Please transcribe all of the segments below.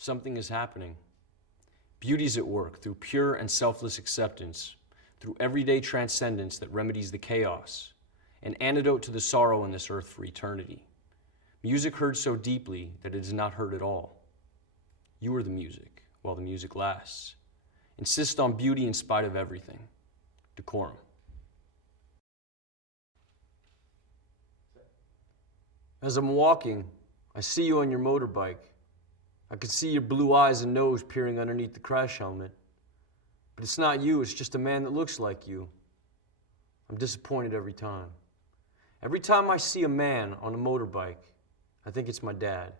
Something is happening. Beauty's at work through pure and selfless acceptance, through everyday transcendence that remedies the chaos, an antidote to the sorrow on this earth for eternity. Music heard so deeply that it is not heard at all. You are the music, while the music lasts. Insist on beauty in spite of everything. Decorum. As I'm walking, I see you on your motorbike. I can see your blue eyes and nose peering underneath the crash helmet. But it's not you, it's just a man that looks like you. I'm disappointed every time. Every time I see a man on a motorbike, I think it's my dad.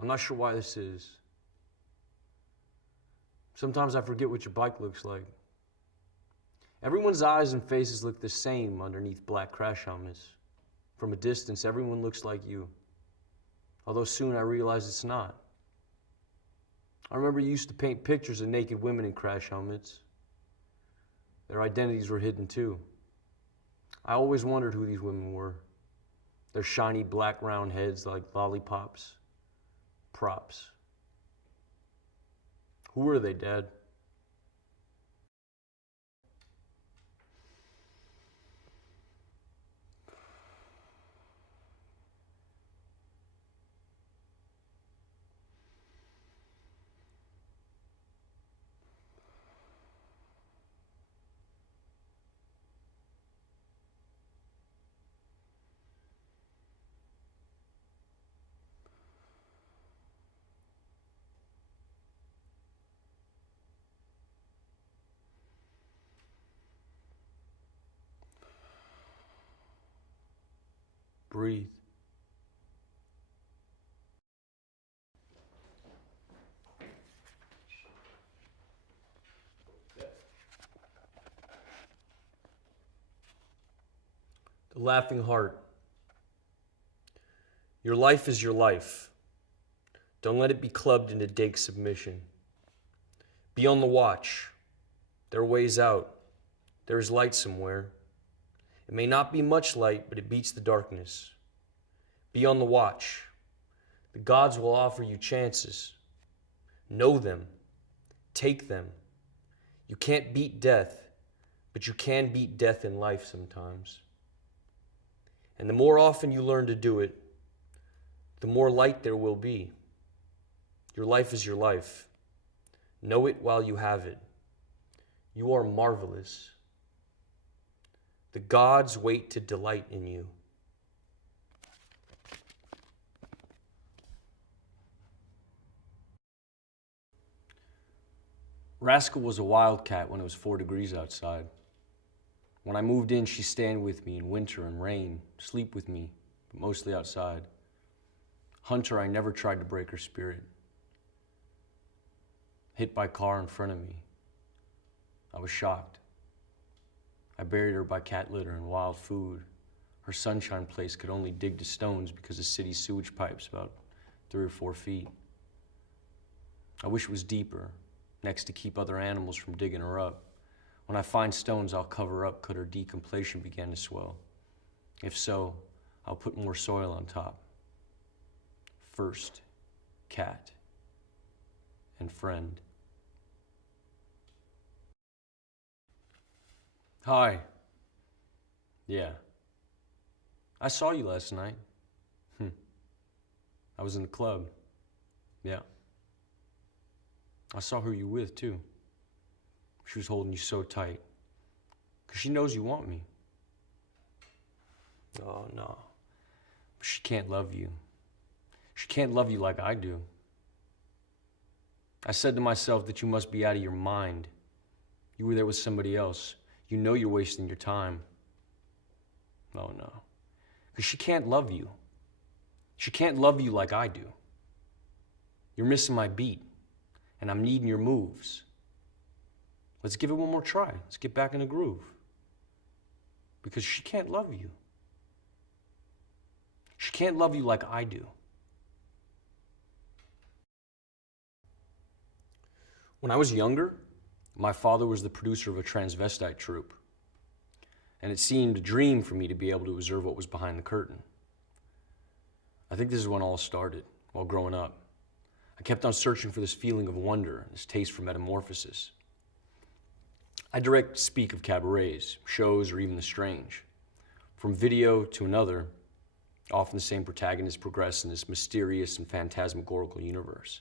I'm not sure why this is. Sometimes I forget what your bike looks like. Everyone's eyes and faces look the same underneath black crash helmets. From a distance, everyone looks like you. Although soon I realized it's not. I remember you used to paint pictures of naked women in crash helmets. Their identities were hidden too. I always wondered who these women were. Their shiny black round heads like lollipops. Props. Who were they, Dad? Breathe. The Laughing Heart. Your life is your life. Don't let it be clubbed into dank submission. Be on the watch. There are ways out. There is light somewhere. It may not be much light, but it beats the darkness. Be on the watch. The gods will offer you chances. Know them. Take them. You can't beat death, but you can beat death in life sometimes. And the more often you learn to do it, the more light there will be. Your life is your life. Know it while you have it. You are marvelous. The gods wait to delight in you. Rascal was a wildcat when it was 4 degrees outside. When I moved in, she'd stand with me in winter and rain, sleep with me, but mostly outside. Hunter, I never tried to break her spirit. Hit by car in front of me. I was shocked. I buried her by cat litter and wild food. Her sunshine place could only dig to stones because the city's sewage pipe's about 3 or 4 feet. I wish it was deeper, next to keep other animals from digging her up. When I find stones, I'll cover up could her decompletion begin to swell. If so, I'll put more soil on top. First, cat and friend. Hi. Yeah. I saw you last night. I was in the club. Yeah. I saw who you with, too. She was holding you so tight. 'Cause she knows you want me. Oh, no. But she can't love you. She can't love you like I do. I said to myself that you must be out of your mind. You were there with somebody else. You know you're wasting your time. Oh, no. Because she can't love you. She can't love you like I do. You're missing my beat, and I'm needing your moves. Let's give it one more try. Let's get back in the groove. Because she can't love you. She can't love you like I do. When I was younger, my father was the producer of a transvestite troupe, and it seemed a dream for me to be able to observe what was behind the curtain. I think this is when all started, while growing up. I kept on searching for this feeling of wonder, this taste for metamorphosis. I direct speak of cabarets, shows, or even the strange. From video to another, often the same protagonists progress in this mysterious and phantasmagorical universe.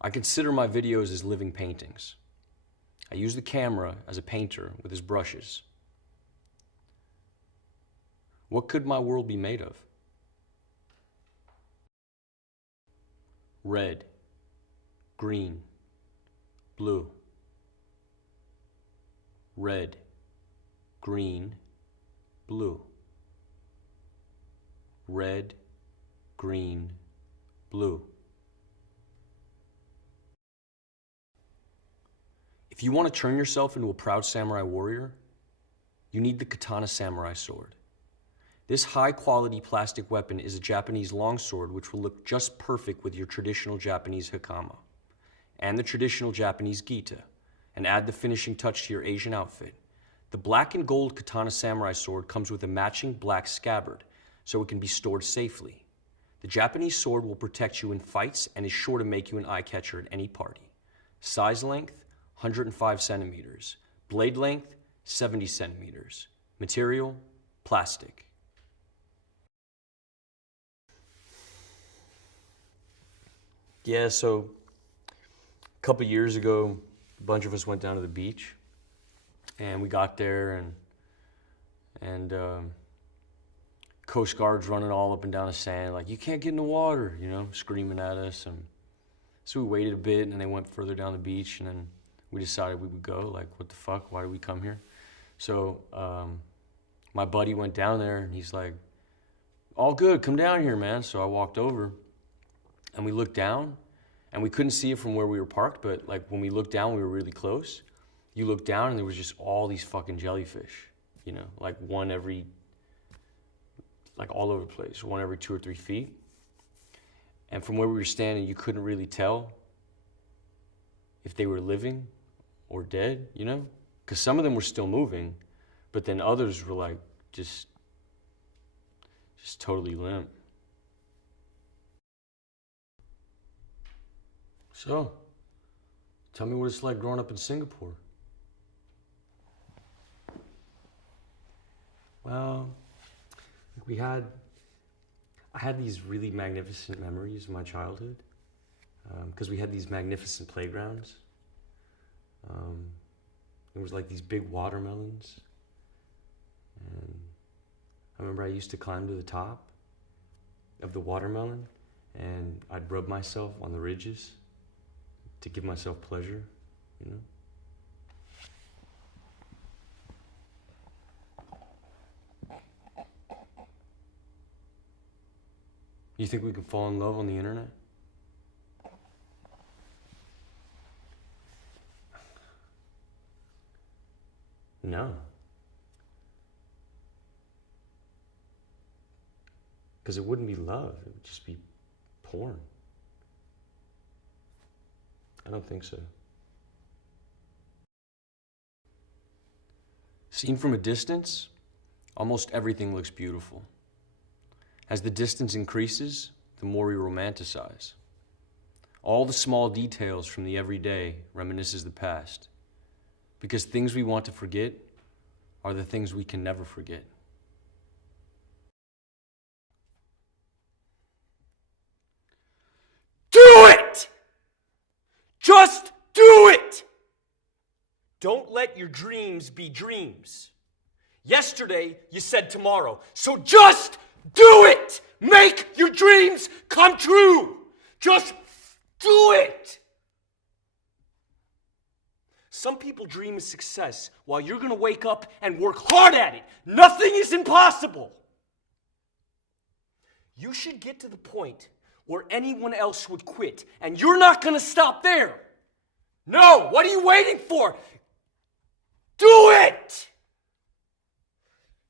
I consider my videos as living paintings. I use the camera as a painter with his brushes. What could my world be made of? Red, green, blue. Red, green, blue. Red, green, blue. If you want to turn yourself into a proud samurai warrior, you need the katana samurai sword. This high-quality plastic weapon is a Japanese longsword which will look just perfect with your traditional Japanese hakama and the traditional Japanese gita, and add the finishing touch to your Asian outfit. The black and gold katana samurai sword comes with a matching black scabbard, so it can be stored safely. The Japanese sword will protect you in fights and is sure to make you an eye-catcher at any party. Size length, 105 centimeters. Blade length, 70 centimeters. Material, plastic. Yeah, so a couple years ago, a bunch of us went down to the beach, and we got there, and Coast Guard's running all up and down the sand, like, you can't get in the water, you know, screaming at us. And so we waited a bit, and they went further down the beach, and then we decided we would go. Like, what the fuck? Why did we come here? So my buddy went down there, and he's like, all good, come down here, man. So I walked over, and we looked down, and we couldn't see it from where we were parked, but like when we looked down, we were really close. You looked down, and there was just all these fucking jellyfish, you know, like one every, like all over the place, one every 2 or 3 feet. And from where we were standing, you couldn't really tell if they were living or dead, you know? Because some of them were still moving, but then others were like just totally limp. So, tell me what it's like growing up in Singapore. Well, I had these really magnificent memories of my childhood, because we had these magnificent playgrounds. There was like these big watermelons, and I remember I used to climb to the top of the watermelon, and I'd rub myself on the ridges to give myself pleasure, you know? You think we could fall in love on the internet? No. Because it wouldn't be love, it would just be porn. I don't think so. Seen from a distance, almost everything looks beautiful. As the distance increases, the more we romanticize. All the small details from the everyday reminisces the past, because things we want to forget are the things we can never forget. Do it! Just do it! Don't let your dreams be dreams. Yesterday, you said tomorrow, so just do it! Make your dreams come true! Just do it! Some people dream of success while you're gonna wake up and work hard at it. Nothing is impossible. You should get to the point where anyone else would quit, and you're not gonna stop there. No, what are you waiting for? Do it!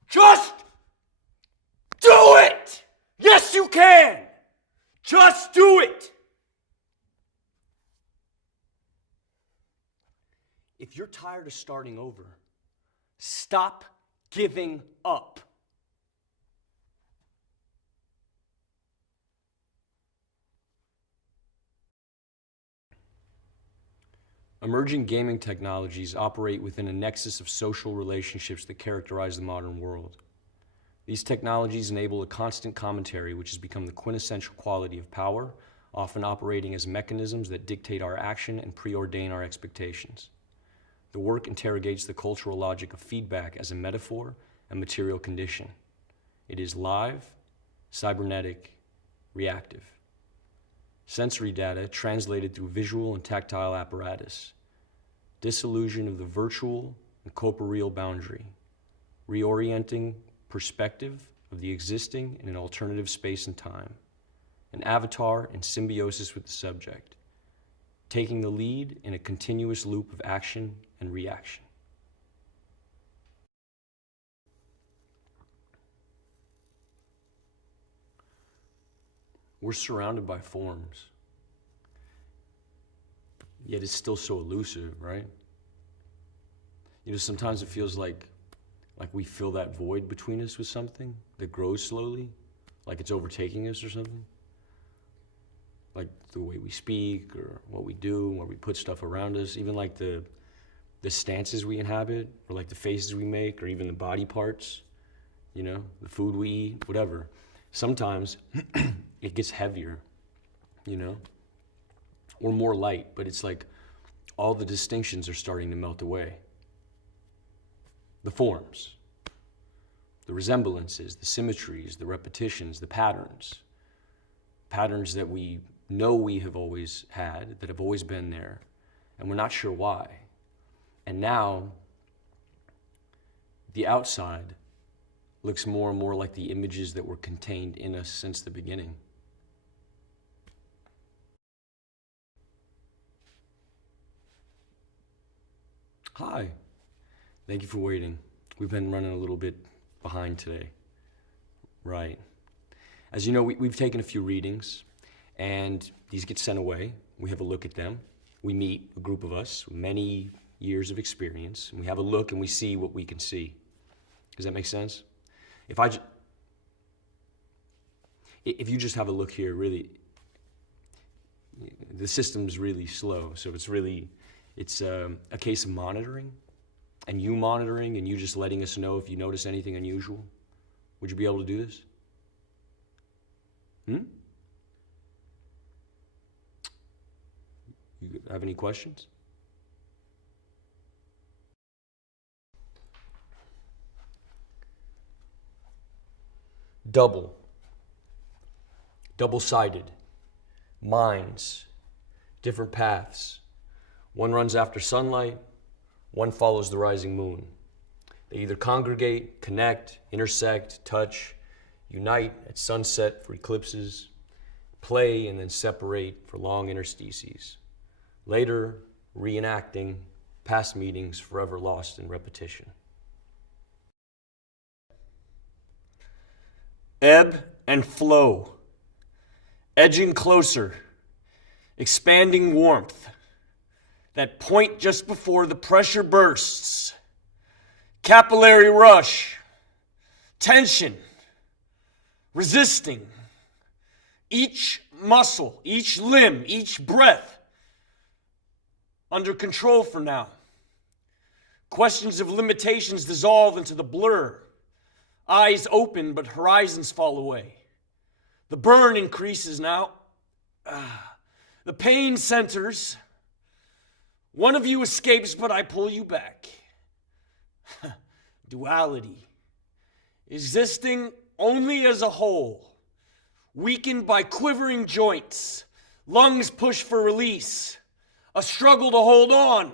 Just do it! Yes, you can! Just do it! If you're tired of starting over, stop giving up. Emerging gaming technologies operate within a nexus of social relationships that characterize the modern world. These technologies enable a constant commentary which has become the quintessential quality of power, often operating as mechanisms that dictate our action and preordain our expectations. The work interrogates the cultural logic of feedback as a metaphor and material condition. It is live, cybernetic, reactive. Sensory data translated through visual and tactile apparatus. Disillusion of the virtual and corporeal boundary. Reorienting perspective of the existing in an alternative space and time. An avatar in symbiosis with the subject. Taking the lead in a continuous loop of action and reaction. We're surrounded by forms, yet it's still so elusive, right? You know, sometimes it feels like we fill that void between us with something that grows slowly, like it's overtaking us or something. Like the way we speak or what we do, where we put stuff around us, even like the stances we inhabit, or like the faces we make, or even the body parts, you know, the food we eat, whatever. Sometimes it gets heavier, you know, or more light, but it's like all the distinctions are starting to melt away. The forms, the resemblances, the symmetries, the repetitions, the patterns that we know we have always had, that have always been there, and we're not sure why. And now, the outside looks more and more like the images that were contained in us since the beginning. Hi, thank you for waiting. We've been running a little bit behind today. Right. As you know, we've taken a few readings, and these get sent away. We have a look at them. We meet, a group of us, many years of experience, and we have a look and we see what we can see. Does that make sense? If you just have a look here, really, the system's really slow. So it's a case of monitoring, and you monitoring, and you just letting us know if you notice anything unusual. Would you be able to do this? You have any questions? Double-sided, minds, different paths. One runs after sunlight, one follows the rising moon. They either congregate, connect, intersect, touch, unite at sunset for eclipses, play and then separate for long interstices. Later, reenacting past meetings forever lost in repetition. Ebb and flow, edging closer, expanding warmth, that point just before the pressure bursts, capillary rush, tension, resisting, each muscle, each limb, each breath under control for now. Questions of limitations dissolve into the blur. Eyes open, but horizons fall away. The burn increases now. The pain centers. One of you escapes, but I pull you back. Duality. Existing only as a whole. Weakened by quivering joints. Lungs push for release. A struggle to hold on.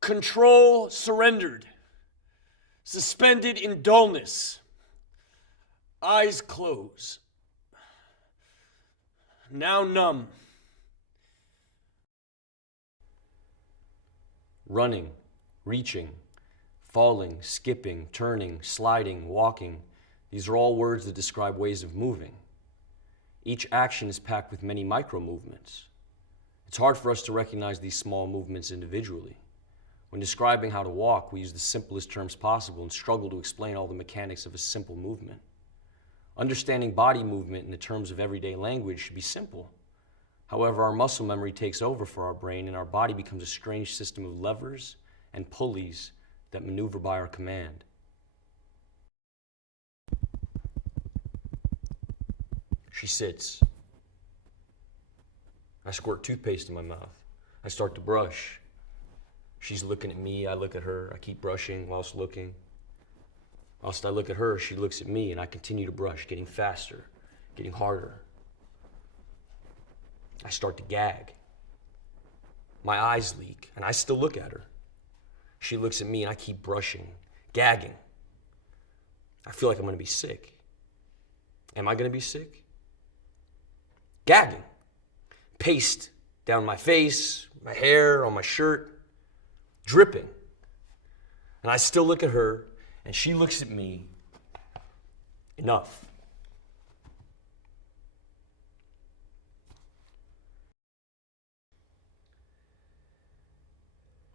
Control surrendered. Suspended in dullness. Eyes close. Now numb. Running, reaching, falling, skipping, turning, sliding, walking. These are all words that describe ways of moving. Each action is packed with many micro movements. It's hard for us to recognize these small movements individually. When describing how to walk, we use the simplest terms possible and struggle to explain all the mechanics of a simple movement. Understanding body movement in the terms of everyday language should be simple. However, our muscle memory takes over for our brain and our body becomes a strange system of levers and pulleys that maneuver by our command. She sits. I squirt toothpaste in my mouth. I start to brush. She's looking at me, I look at her. I keep brushing whilst looking. Whilst I look at her, she looks at me, and I continue to brush, getting faster, getting harder. I start to gag. My eyes leak, and I still look at her. She looks at me, and I keep brushing, gagging. I feel like I'm gonna be sick. Am I gonna be sick? Gagging. Paste down my face, my hair, on my shirt, dripping. And I still look at her, and she looks at me. Enough.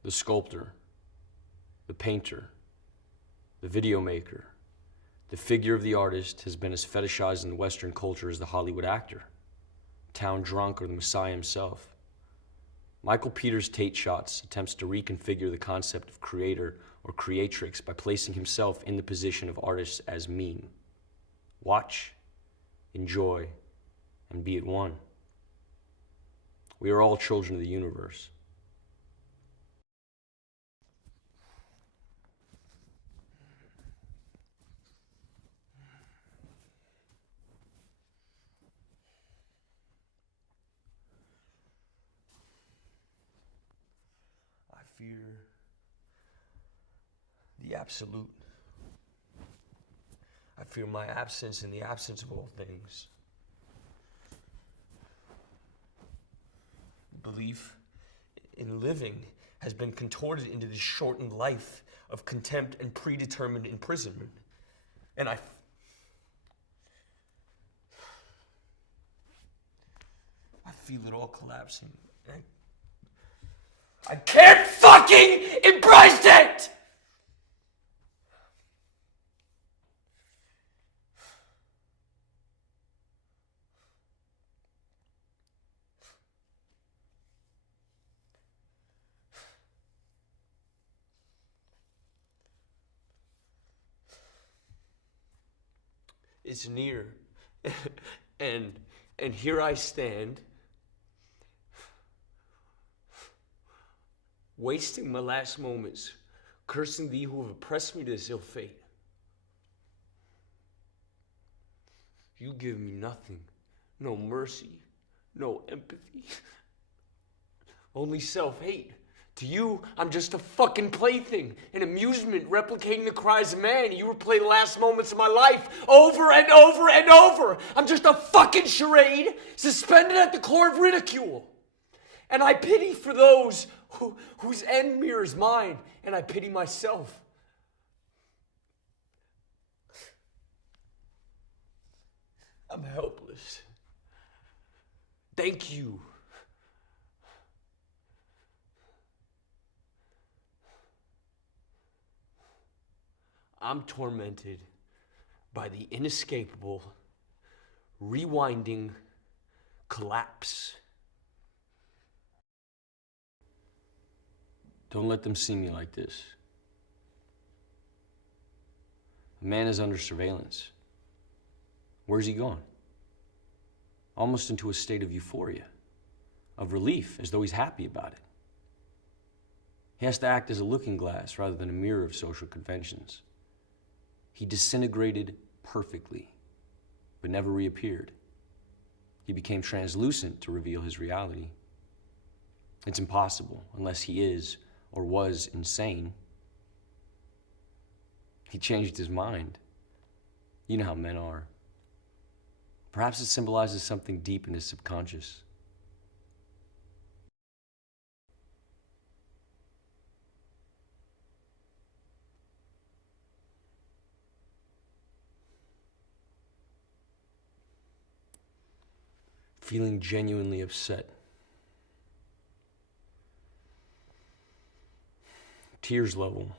The sculptor, the painter, the video maker, the figure of the artist has been as fetishized in Western culture as the Hollywood actor, town drunk, or the Messiah himself. Michael Peters' Tate Shots attempts to reconfigure the concept of creator or creatrix by placing himself in the position of artist as meme. Watch, enjoy, and be at one. We are all children of the universe. I fear the absolute. I fear my absence in the absence of all things. Belief in living has been contorted into this shortened life of contempt and predetermined imprisonment. And I feel it all collapsing. I can't fucking embrace it! It's near. and here I stand, wasting my last moments, cursing thee who have oppressed me to this ill fate. You give me nothing, no mercy, no empathy, only self-hate. To you, I'm just a fucking plaything, an amusement replicating the cries of man. You replay the last moments of my life over and over and over. I'm just a fucking charade suspended at the core of ridicule. And I pity for those whose end mirrors mine, and I pity myself. I'm helpless. Thank you. I'm tormented by the inescapable, rewinding collapse. Don't let them see me like this. A man is under surveillance. Where's he gone? Almost into a state of euphoria, of relief, as though he's happy about it. He has to act as a looking glass rather than a mirror of social conventions. He disintegrated perfectly, but never reappeared. He became translucent to reveal his reality. It's impossible unless he is or was insane. He changed his mind. You know how men are. Perhaps it symbolizes something deep in his subconscious. Feeling genuinely upset. Tears level.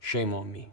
Shame on me.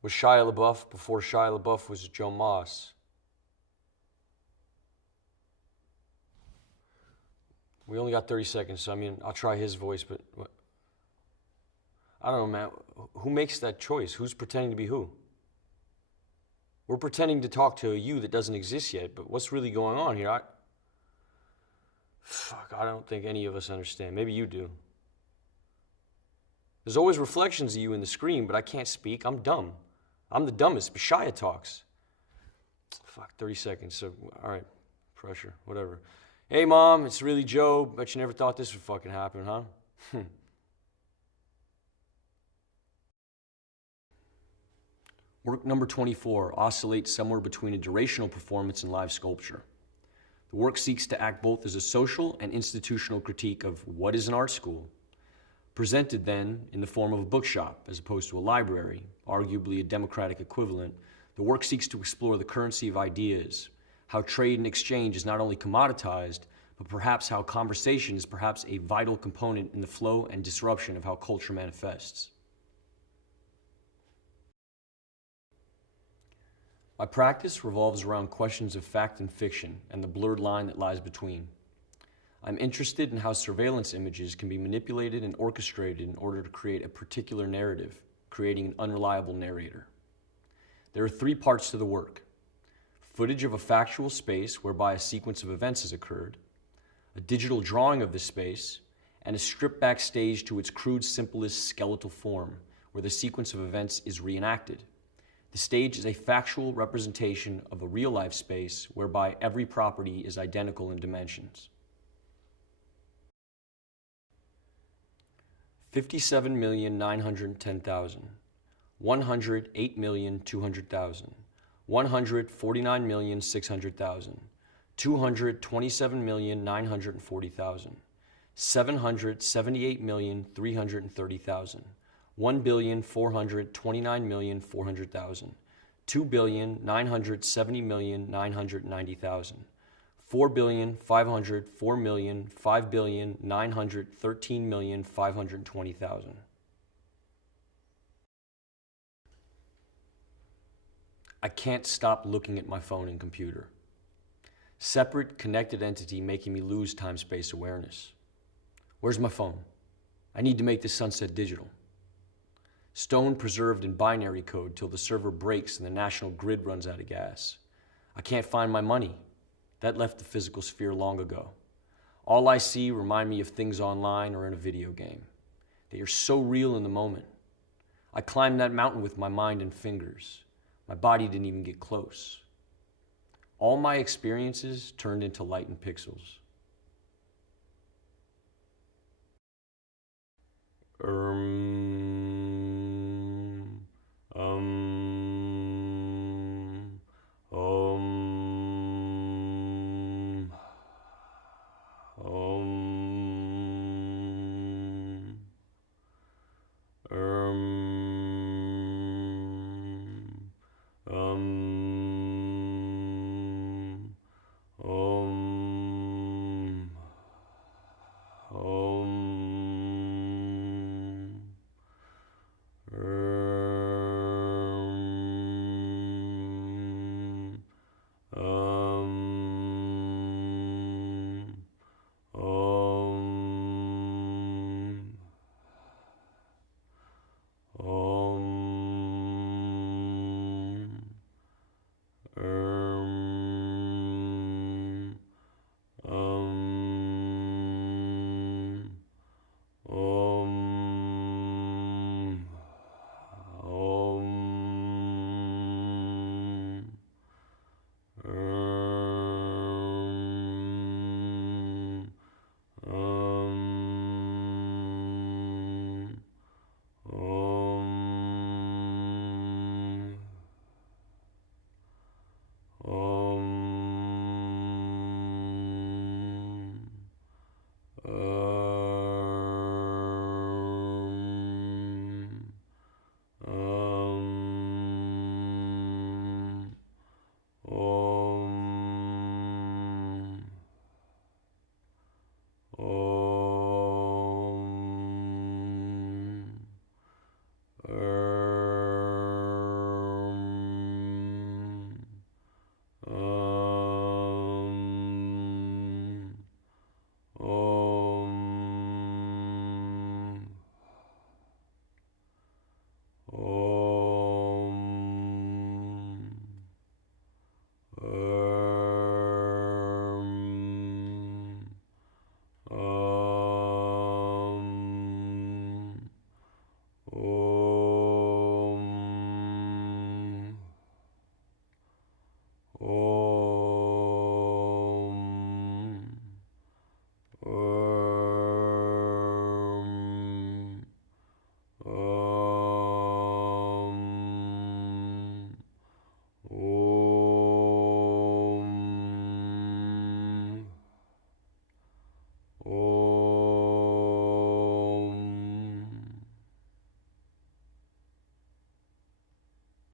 Was Shia LeBeouf before Shia LeBeouf was Joe Moss. We only got 30 seconds, so I mean, I'll try his voice, but I don't know, man. Who makes that choice? Who's pretending to be who? We're pretending to talk to a you that doesn't exist yet, but what's really going on here? I don't think any of us understand. Maybe you do. There's always reflections of you in the screen, but I can't speak. I'm dumb. I'm the dumbest, but Shia talks. 30 seconds, so, all right, pressure, whatever. Hey, Mom, it's really Joe. Bet you never thought this would fucking happen, huh? Work number 24 oscillates somewhere between a durational performance and live sculpture. The work seeks to act both as a social and institutional critique of what is an art school, presented then in the form of a bookshop as opposed to a library, arguably a democratic equivalent. The work seeks to explore the currency of ideas, how trade and exchange is not only commoditized, but perhaps how conversation is perhaps a vital component in the flow and disruption of how culture manifests. My practice revolves around questions of fact and fiction and the blurred line that lies between. I'm interested in how surveillance images can be manipulated and orchestrated in order to create a particular narrative, creating an unreliable narrator. There are 3 parts to the work: footage of a factual space whereby a sequence of events has occurred, a digital drawing of the space, and a strip back stage to its crude, simplest skeletal form, where the sequence of events is reenacted. The stage is a factual representation of a real-life space whereby every property is identical in dimensions. 57,910,000, 108,200,000, 149,600,000, 227,940,000, 778,330,000, 1,429,400,000, 2,970,990,000, 4,504,000,000, 5,913,520,000. I can't stop looking at my phone and computer. Separate, connected entity making me lose time-space awareness. Where's my phone? I need to make this sunset digital. Stone preserved in binary code till the server breaks and the national grid runs out of gas. I can't find my money. That left the physical sphere long ago. All I see remind me of things online or in a video game. They are so real in the moment. I climbed that mountain with my mind and fingers. My body didn't even get close. All my experiences turned into light and pixels.